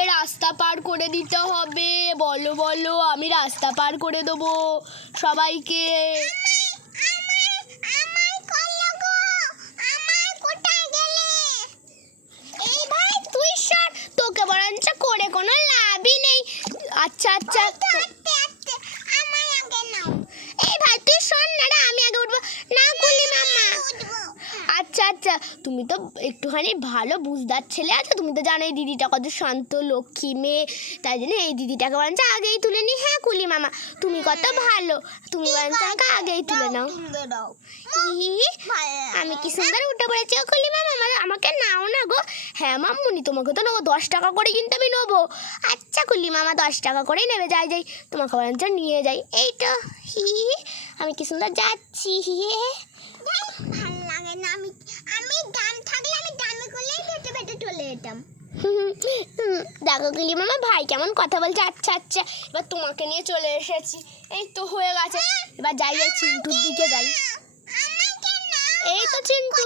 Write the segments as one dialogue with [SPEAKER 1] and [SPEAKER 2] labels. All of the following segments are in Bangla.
[SPEAKER 1] আমাকে রাস্তা পার করে দিতে হবে। বলো বলো, আমি রাস্তা পার করে দেবো সবাইকে। তোকে বরঞ্চ করে কোনো লাভই নেই। আচ্ছা আচ্ছা তো- এই ভাই তুই শোন না রে আমি আগে উঠবো না কুলি মামা আচ্ছা তুমি তো একটুখানি ভালো বুঝদার ছেলে আছো, তুমি তো জানো এই দিদিটা কত শান্ত লক্ষ্মী মেয়ে, তাই জন্য এই দিদিটাকে বরঞ্চ আগেই তুলে নি। হ্যাঁ কুলি মামা, তুমি কত ভালো, তুমি বরঞ্চ আমাকে আগেই তুলে নাও। আমি কি সুন্দর উঠে পড়েছি ও কুলি মামা? আমাকে নাও না গো। হ্যাঁ মাম্মুনি তোমাকে তো নেব, দশ টাকা করে কিন্তু আমি নেব। আচ্ছা কুলি মামা, দশ টাকা করেই নেবে, যাই যাই, তোমাকে বরঞ্চ নিয়ে যাই। এই তো, হি আমি কি সুন্দর যাচ্ছি হি। দেখো গুলি মামা, ভাই কেমন কথা বলছে? আচ্ছা আচ্ছা এবার তোমাকে নিয়ে চলে এসেছি। এই তো হয়ে গেছে। এবার যাই যাই চিন্টুর দিকে যাই। এই তো চিন্টু।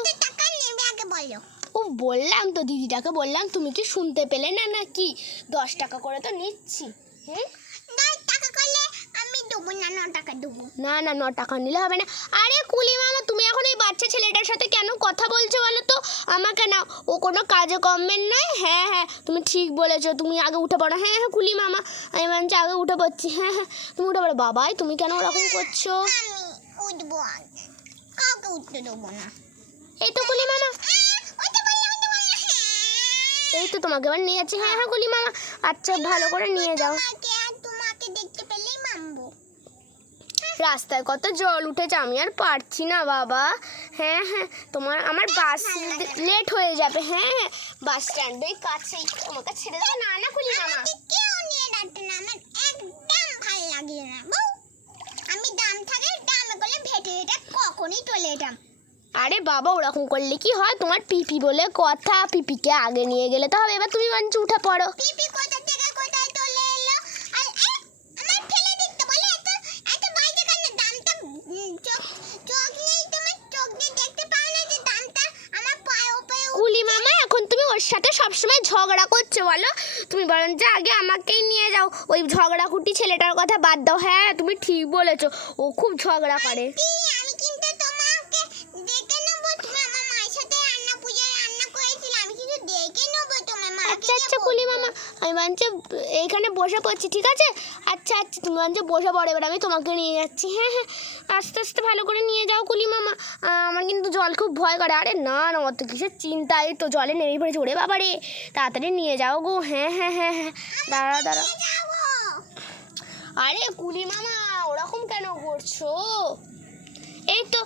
[SPEAKER 1] ও বললাম তো দিদিটাকে, বললাম, তুমি কি শুনতে পেলে না নাকি? দশ টাকা করে তো নিচ্ছি। হুম? না না ন টাকা নিলে হবে না। আরে কুলি মামা তুমি এখন এই বাচ্চা ছেলেটার সাথে কেন কথা বলছো বলো তো? আমাকে না ও কোনো কাজে কমবেন নয় হ্যাঁ হ্যাঁ তুমি ঠিক বলেছ তুমি আগে উঠে পড়ো। হ্যাঁ হ্যাঁ কুলি মামা আমি বলছি আগে উঠে পড়ছি। হ্যাঁ হ্যাঁ তুমি উঠে পড়ো। বাবাই তুমি কেন ওরকম করছ?
[SPEAKER 2] কাউকে উঠতে দেবো না।
[SPEAKER 1] এই তো কুলি মামা। এই তো তোমাকে এবার নিয়ে যাচ্ছি। হ্যাঁ হ্যাঁ কুলি মামা। আচ্ছা ভালো করে নিয়ে যাও।
[SPEAKER 2] তোমাকে দেখতে মানবো
[SPEAKER 1] রাস্তায় কত জল উঠেছে আমি আর পারছি না বাবা। হ্যাঁ হ্যাঁ তোমার আমার বাস লেট হয়ে যাবে। হ্যাঁ হ্যাঁ বাস স্ট্যান্ডের কাছেই তোমাকে ছেড়ে দেবো না না কুলি মামা
[SPEAKER 2] আমাকে কেউ নিয়ে যাচ্ছে না আমার একদম ভালো লাগে না বউ। আমি দাম থাকে দামে করলে ভেটে ভেটে কখনই চলে যেতাম।
[SPEAKER 1] আরে বাবা ওরকম করলে কি হয়? তোমার পিপি বলে কথা পিপিকে আগে নিয়ে গেলে তো হবে এবার তুমি মঞ্চ উঠে পড়ো।
[SPEAKER 2] পিপি কোথা থেকে কোথায় চলে এলো আর এ, আমার ফেলে দিতে বলে এত এত বাইরে কেন দামটা উম, চোখ চোখ নেই তোমার চোখ দিয়ে দেখতে পাও না যে দামটা আমার পায়ে পায়ে
[SPEAKER 1] কুলি মামা এখন তুমি ওর সাথে সবসময় ঝগড়া করছ বলো? তুমি বলো যে, আগে আমাকেই নিয়ে যাও। ওই ঝগড়া কুটি ছেলেটার কথা বাদ দাও। হ্যাঁ তুমি ঠিক বলেছ। ও খুব ঝগড়া করে। আচ্ছা আচ্ছা কুলি মামা আমি বরঞ্চ এইখানে বসে পড়ছি ঠিক আছে? আচ্ছা আচ্ছা তুমি বরঞ্চ বসে পড়ো এবার আমি তোমাকে নিয়ে যাচ্ছি। হ্যাঁ হ্যাঁ আস্তে আস্তে ভালো করে নিয়ে যাও কুলি মামা আমার কিন্তু জল খুব ভয় করে। আরে না না অত কিসের চিন্তা এই তো জলে নেমে পড়েছে। ওরে বাবা রে তাড়াতাড়ি নিয়ে যাও গো। হ্যাঁ হ্যাঁ হ্যাঁ হ্যাঁ দাঁড়া দাঁড়া আরে কুলি মামা ওরকম কেন করছ? এই তো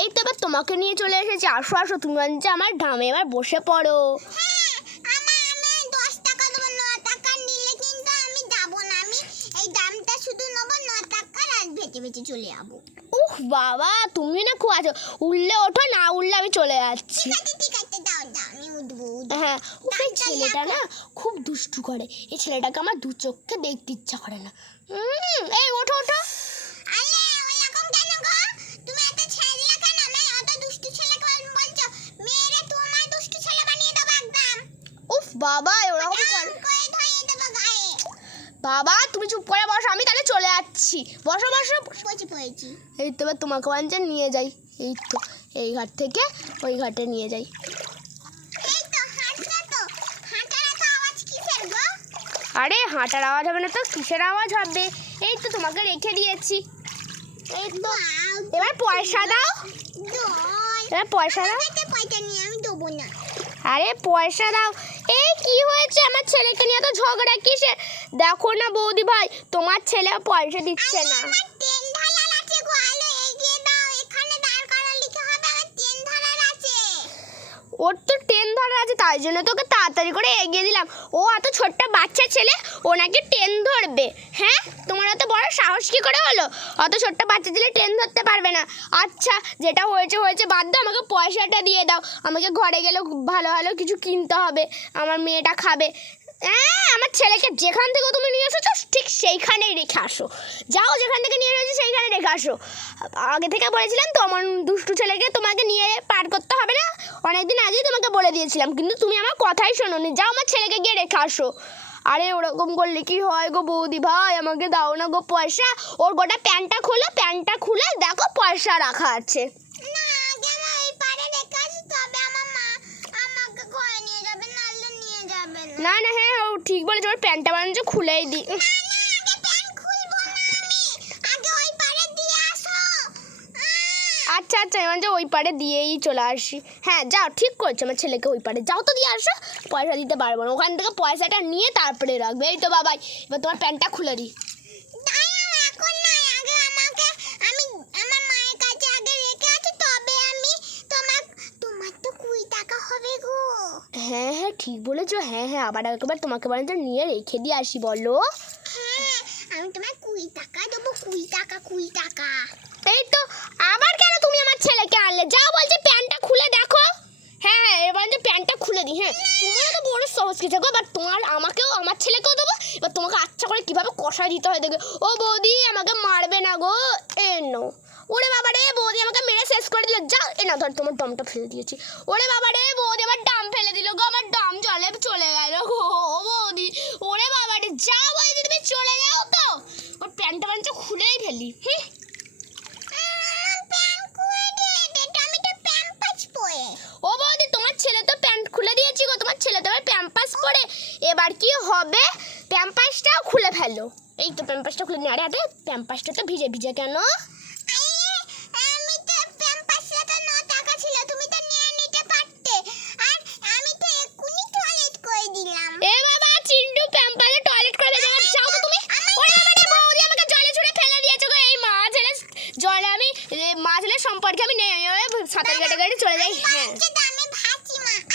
[SPEAKER 1] এই তো এবার তোমাকে নিয়ে চলে এসেছি। আসো আসো তুমি বরঞ্চ আমার ডামে এবার বসে পড়ো।
[SPEAKER 2] আমি দশ টাকা দেবো ন টাকা নিলে কিন্তু আমি যাব না। আমি এই দামটা শুধু নেব ন টাকার আর ভেটে ভেটে চলে যাব।
[SPEAKER 1] উহ বাবা তুমি না খুব আছো। উঠলে ওঠো না উঠলে আমি চলে যাচ্ছি। হ্যাঁ ও এই ছেলেটা না খুব দুষ্টু করে। এই ছেলেটাকে আমার দু চোখকে দেখতে ইচ্ছা করে না। এই ওঠো ওঠো। বাবা ওরকম বাবা তুমি চুপ করে বসো আমি তাহলে চলে যাচ্ছি। বসো বসো এই তো এবার তোমাকে বাঞ্চা নিয়ে যাই। এই তো এই ঘাট থেকে ওই ঘাটে নিয়ে যাই। আরে হাঁটার আওয়াজ হবে না তো কিসের আওয়াজ হবে? এই তো তোমাকে রেখে দিয়েছি। এই তো এবার পয়সা দাও। এবার পয়সা দাও।
[SPEAKER 2] পয়সা নিয়ে আমি দেবো না।
[SPEAKER 1] আরে পয়সা দাও। এই কি হয়েছে? আমার ছেলেকে নিয়ে তো ঝগড়া কিসে? দেখো না বৌদি ভাই তোমার ছেলে পয়সা দিচ্ছে না। ওর তো ট্রেন ধরার আছে তাই জন্য তোকে তাড়াতাড়ি করে এগিয়ে দিলাম। ও এত ছোট্ট বাচ্চা ছেলে ওনাকে নাকি ট্রেন ধরবে। হ্যাঁ? তোমার এত বড় সাহস কি করে হলো? অত ছোট্ট বাচ্চা ছেলে ট্রেন ধরতে পারবে না। আচ্ছা যেটা হয়েছে হয়েছে, বাদ দাও, আমাকে পয়সাটা দিয়ে দাও। আমাকে ঘরে গেলে ভালো ভালো কিছু কিনতে হবে। আমার মেয়েটা খাবে। আমার ছেলেকে যেখান থেকে তুমি নিয়ে এসেছ, ঠিক সেইখানেই রেখে আসো। যাও যেখান থেকে নিয়ে এসেছ সেইখানে রেখে আসো। আগে থেকে বলেছিলাম তো, আমার দুষ্টু ছেলেকে তোমাকে নিয়ে পার করতে হবে না। অনেকদিন আগেই তোমাকে বলে দিয়েছিলাম, কিন্তু তুমি আমার কথাই শোনোনি। যাও আমার ছেলেকে গিয়ে রেখে আসো। আরে, ওরকম করলে কি হয় গো বৌদি ভাই? আমাকে দাও না গো পয়সা। ওর গোটা প্যান্টটা খোলো, প্যান্টটা খুলে দেখো পয়সা রাখা আছে।
[SPEAKER 2] না না
[SPEAKER 1] হ্যাঁ ও ঠিক বলেছে ওর প্যান্টটা বানাচ্ছে খুলেই
[SPEAKER 2] আহ!
[SPEAKER 1] আচ্ছা আচ্ছা এবার যে ওই পারে দিয়েই চলে আসি। হ্যাঁ যাও ঠিক করছ আমার ছেলেকে ওই পারে যাও তো দিয়ে আসো পয়সা দিতে পারব না। ওখান থেকে পয়সাটা নিয়ে তারপরে রাখবে। এই তো বাবাই এবার তোমার প্যান্টটা খুলে দিই
[SPEAKER 2] দাঁড়াও, এখন নয়, আগে আমাকে আমি আমার মায়ের কাছে আগে রেখে আছে তবে আমি তোমার তোমার তো কুড়ি টাকা হবে গো
[SPEAKER 1] হ্যাঁ হ্যাঁ ঠিক বলেছ? হ্যাঁ হ্যাঁ আবার একবার তোমাকে বলেন নিয়ে রেখে দিয়ে আসি বলো।
[SPEAKER 2] হ্যাঁ আমি তোমার কুড়ি টাকা দেবো কুড়ি টাকা কুড়ি টাকা।
[SPEAKER 1] এই তো আবার কেন তুমি আমার ছেলেকে আনলে? যাও বলছে প্যান্টটা খুলে দেখো। হ্যাঁ হ্যাঁ এবার যে প্যান্টটা খুলে দিই হ্যাঁ। তোমার তো বড় সহজ কিছু গো? বাট তোমার আমাকেও আমার ছেলেকেও দেবো। এবার তোমাকে আচ্ছা করে কীভাবে কষায় দিতে হয় দেখবে? ও বৌদি আমাকে মারবে না গো। এ নো ওরে বাবা রে বৌদি আমাকে মেরে শেষ করে দিল। যাও এ না ধর তোমার ডমটা ফেলে দিয়েছি। ওরে বাবা রে বৌদি আমার ডাম ফেলে দিল গো আমার ডাম জলে চলে গেল গো ও বৌদি। ওরে বাবা রে যাও বৌদি তুমি চলে যাও তো। ওর প্যান্টটা প্যান্টটা খুলেই ফেলি হুম। ও বৌদি তোমার ছেলে তো প্যান্ট খুলে দিয়েছি গো তোমার ছেলে তো এবার প্যাম্পাস পরে। এবার কি হবে? প্যাম্পাসটাও খুলে ফেলো। এই তো প্যাম্পাসটা খুলে আরে আরে প্যাম্পাসটা তো ভিজে ভিজে কেন
[SPEAKER 2] আরে আমি তো প্যাম্পাসে তো ন টাকা ছিল তুমি তো নিয়ে নিতে পারতে আর আমি তো এক্ষুনি টয়লেট করে দিলাম
[SPEAKER 1] এ বাবা চিন্টু প্যাম্পাসে টয়লেট করে যাও যাও তো তুমি ওরে বাবা রে বৌদি আমাকে জলে ছুড়ে ফেলে দিয়েছ গো এই মা ছেলে জলে এ, সম্পর্কে আমি নেই সাঁতার কেটে কেটে চলে যাই। হ্যাঁ।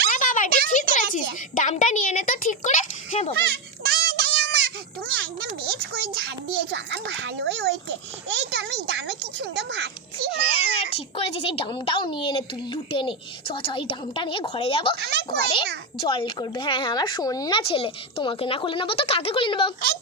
[SPEAKER 1] হ্যাঁ বাবা এটা ঠিক করেছিস। দামটা নিয়ে নে তো ঠিক করে। হ্যাঁ বাবা।
[SPEAKER 2] মা। তুমি একদম বেশ করে ঝাড় দিয়েছ আমার ভালোই হয়েছে। এই তো আমি দামে কি সুন্দর ভাবছি
[SPEAKER 1] হ্যাঁ হ্যাঁ ঠিক করেছিস। এই ডামটাও নিয়ে নে তুই লুটে নে। চ চ এই ডামটা নিয়ে ঘরে যাব। ঘরে জল করবে। হ্যাঁ হ্যাঁ আমার সোনা ছেলে। তোমাকে না খুলে নেব তো কাকে খুলে নেব?
[SPEAKER 2] এই